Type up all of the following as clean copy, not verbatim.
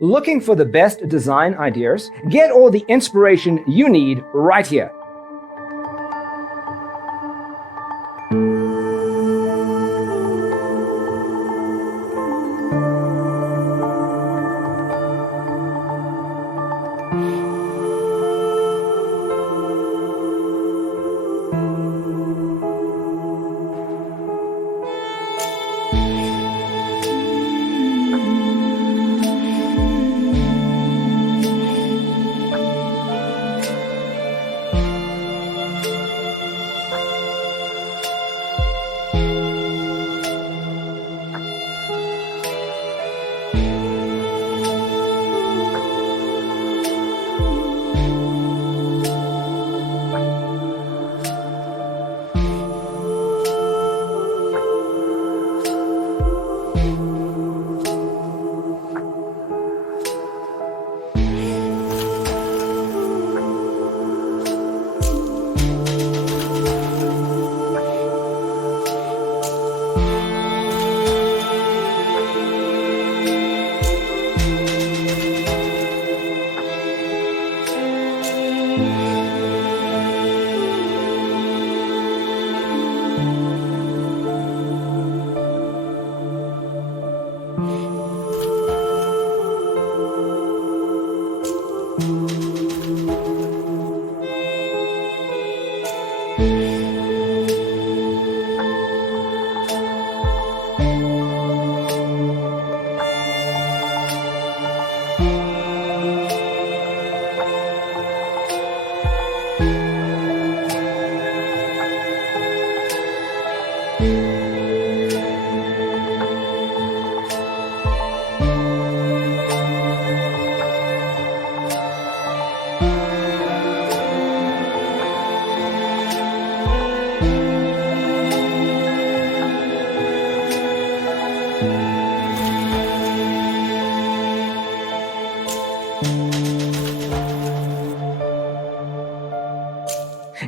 Looking for the best design ideas? Get all the inspiration you need right here.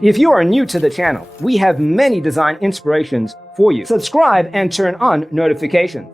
If you are new to the channel, we have many design inspirations for you. Subscribe and turn on notifications.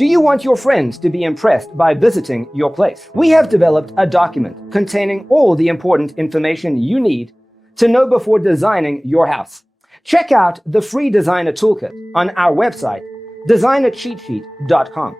Do you want your friends to be impressed by visiting your place? We have developed a document containing all the important information you need to know before designing your house. Check out the free designer toolkit on our website, designercheatsheet.com.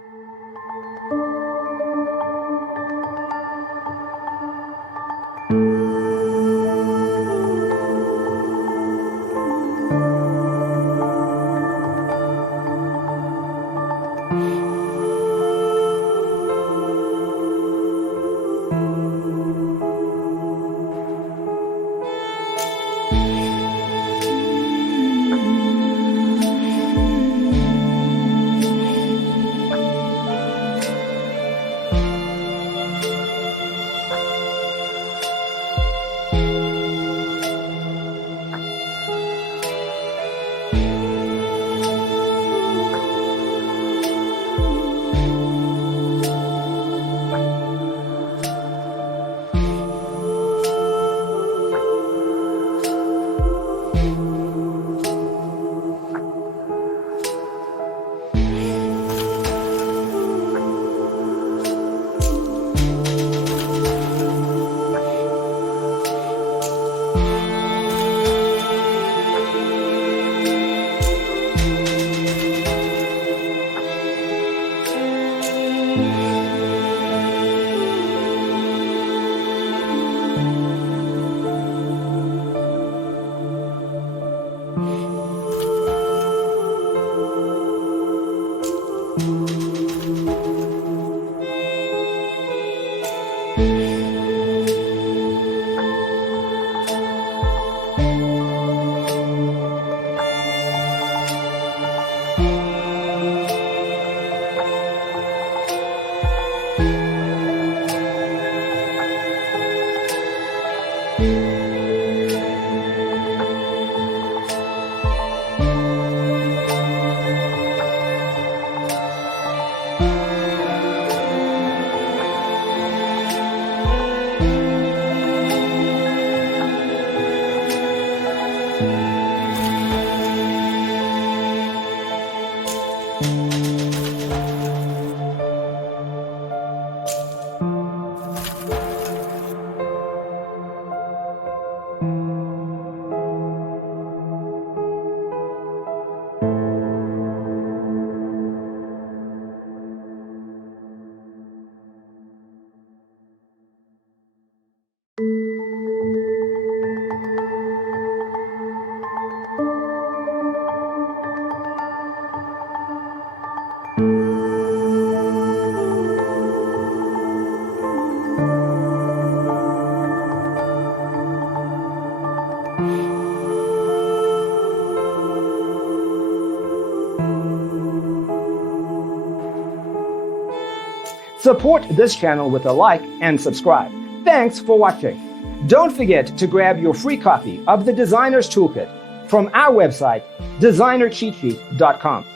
Support this channel with a like and subscribe. Thanks for watching. Don't forget to grab your free copy of the Designer's Toolkit from our website, designercheatsheet.com.